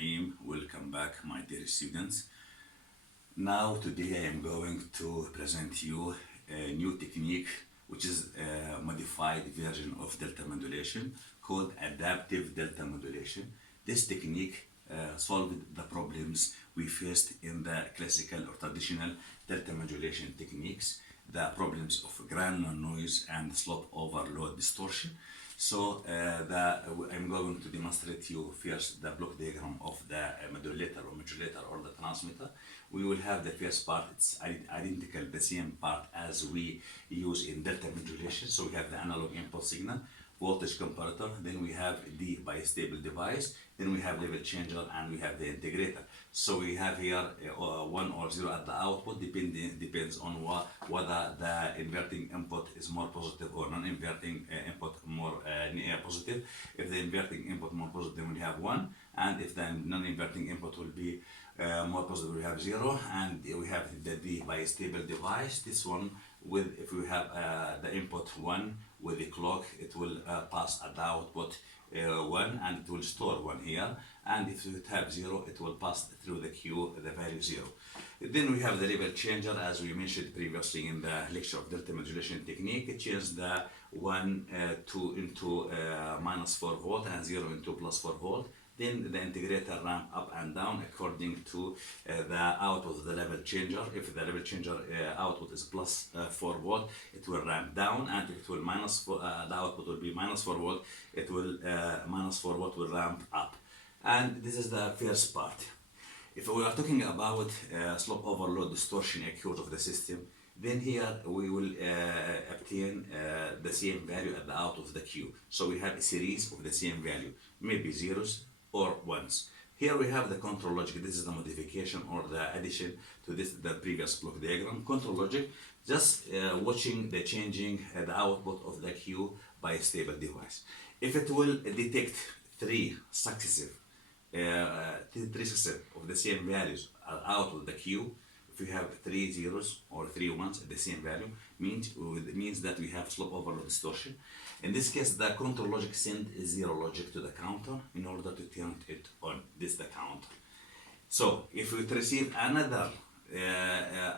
Rahim. Welcome back, my dear students. Now, today I am going to present you a new technique, which is a modified version of delta modulation called adaptive delta modulation. This technique solved the problems we faced in the classical or traditional delta modulation techniques, the problems of granular noise and slope overload distortion. So I'm going to demonstrate you first the block diagram of the modulator or the transmitter. We will have the first part, it's identical, the same part as we use in delta modulation. So we have the analog input signal, voltage comparator, then we have the bistable device, then we have level changer, and we have the integrator. So we have here 1 or 0 at the output, depends on whether the inverting input is more positive or non-inverting input more positive. If the inverting input more positive, we have 1, and if the non-inverting input will be more positive, we have 0, and we have the bistable device. This one, if we have the input 1 with the clock, it will pass at the output 1, and it will store 1 here, and if it have 0, it will pass through the Q the value 0. Then we have the level changer, as we mentioned previously in the lecture of delta modulation technique. It changes the 1 into minus 4 volt and 0 into plus 4 volt. Then the integrator ramp up and down according to the output of the level changer. If the level changer output is plus 4 volt, it will ramp down, and if it will the output will be minus 4 volt, it will minus 4 volt will ramp up. And this is the first part. If we are talking about slope overload distortion occurs of the system, then here we will obtain the same value at the output of the Q. So we have a series of the same value, maybe zeros or ones. Here we have the control logic. This is the modification or the addition to the previous block diagram. Control logic, just watching the changing the output of the Q by a stable device. If it will detect three successive of the same values out of the Q, if we have 3 zeros or 3 ones at the same value, means that we have slope overload distortion. In this case, the control logic sends zero logic to the counter in order to turn it on. This is the counter. So if we receive another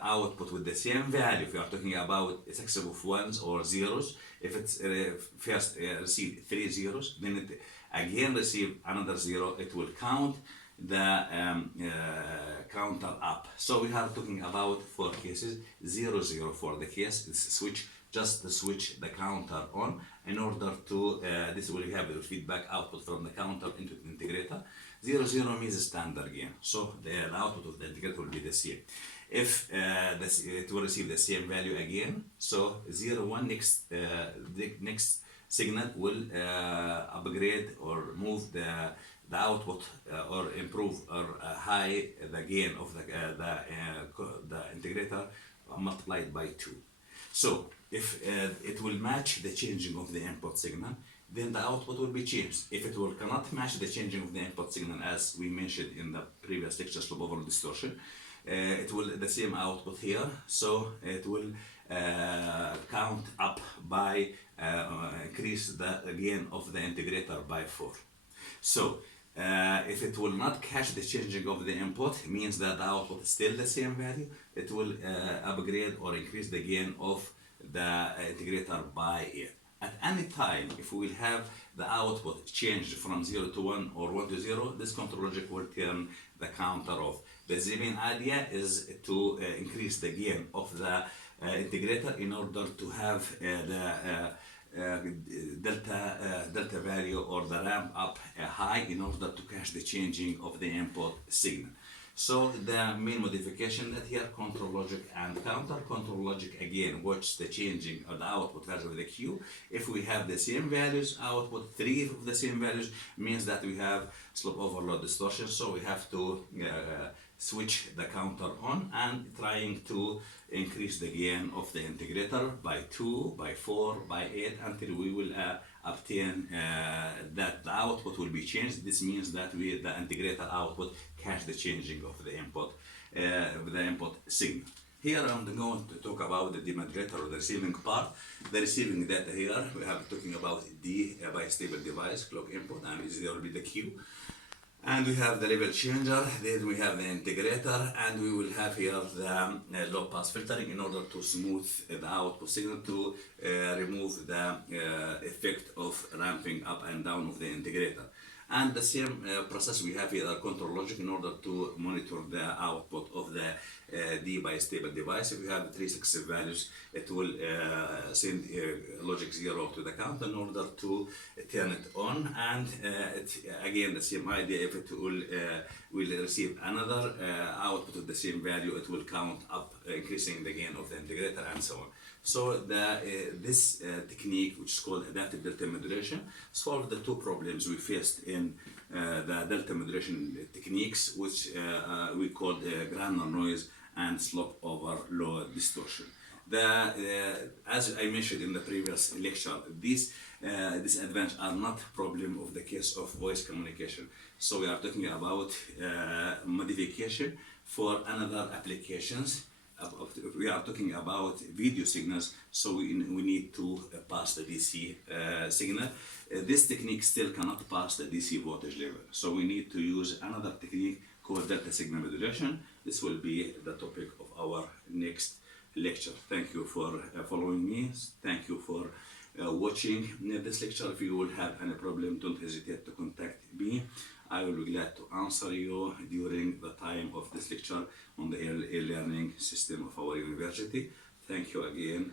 output with the same value, if we are talking about a succession of ones or zeros, if it's first received 3 zeros, then it again receive another 0, it will count the counter up. So we are talking about 4 cases, 0, 0 for the case, it's switch, just to switch the counter on in order to, this will have the feedback output from the counter into the integrator. 0, 0 means standard gain, so the output of the integrator will be the same. If it will receive the same value again, so 0, 1, the next signal will upgrade or move the output or improve or high the gain of the integrator multiplied by 2. So if it will match the changing of the input signal, then the output will be changed. If it will cannot match the changing of the input signal, as we mentioned in the previous lecture, slope overload distortion, it will the same output here, so it will count up by increase the gain of the integrator by 4. So if it will not catch the changing of the input, it means that the output is still the same value. It will upgrade or increase the gain of the integrator by 8. At any time, if we will have the output changed from 0 to 1 or 1 to 0, this control logic will turn the counter off. The main idea is to increase the gain of the integrator in order to have the delta value or the ramp up high in order to catch the changing of the input signal. So the main modification that here, control logic and counter. Control logic again watch the changing of the output value of the Q. If we have the same values, output 3 of the same values, means that we have slope overload distortion. So we have to switch the counter on and trying to increase the gain of the integrator by 2, by 4, by 8 until we will obtain that the output will be changed. This means that the integrator output catch the changing of the input signal. Here I'm going to talk about the demodulator or the receiving part. The receiving data here, we have talking about the bistable device, clock input, and there will be the Q. And we have the level changer, then we have the integrator, and we will have here the low pass filtering in order to smooth the output signal to remove the effect of ramping up and down of the integrator. And the same process we have here a control logic in order to monitor the output of the D bistable device. If we have three successive values, it will send logic 0 to the count in order to turn it on. And again, the same idea, if it will receive another output of the same value, it will count up, increasing the gain of the integrator and so on. So this technique, which is called adaptive delta modulation, solved the two problems we faced in the delta modulation techniques, which we called granular noise and slope over low distortion. As I mentioned in the previous lecture, these disadvantages are not problem of the case of voice communication. So we are talking about modification for another applications. We are talking about video signals, so we need to pass the DC signal. This technique still cannot pass the DC voltage level, so we need to use another technique called delta signal modulation. This will be the topic of our next lecture. Thank you for following me. Thank you for watching this lecture. If you will have any problem, don't hesitate to contact me. I will be glad to answer you during the time of this lecture on the e-learning system of our university. Thank you again.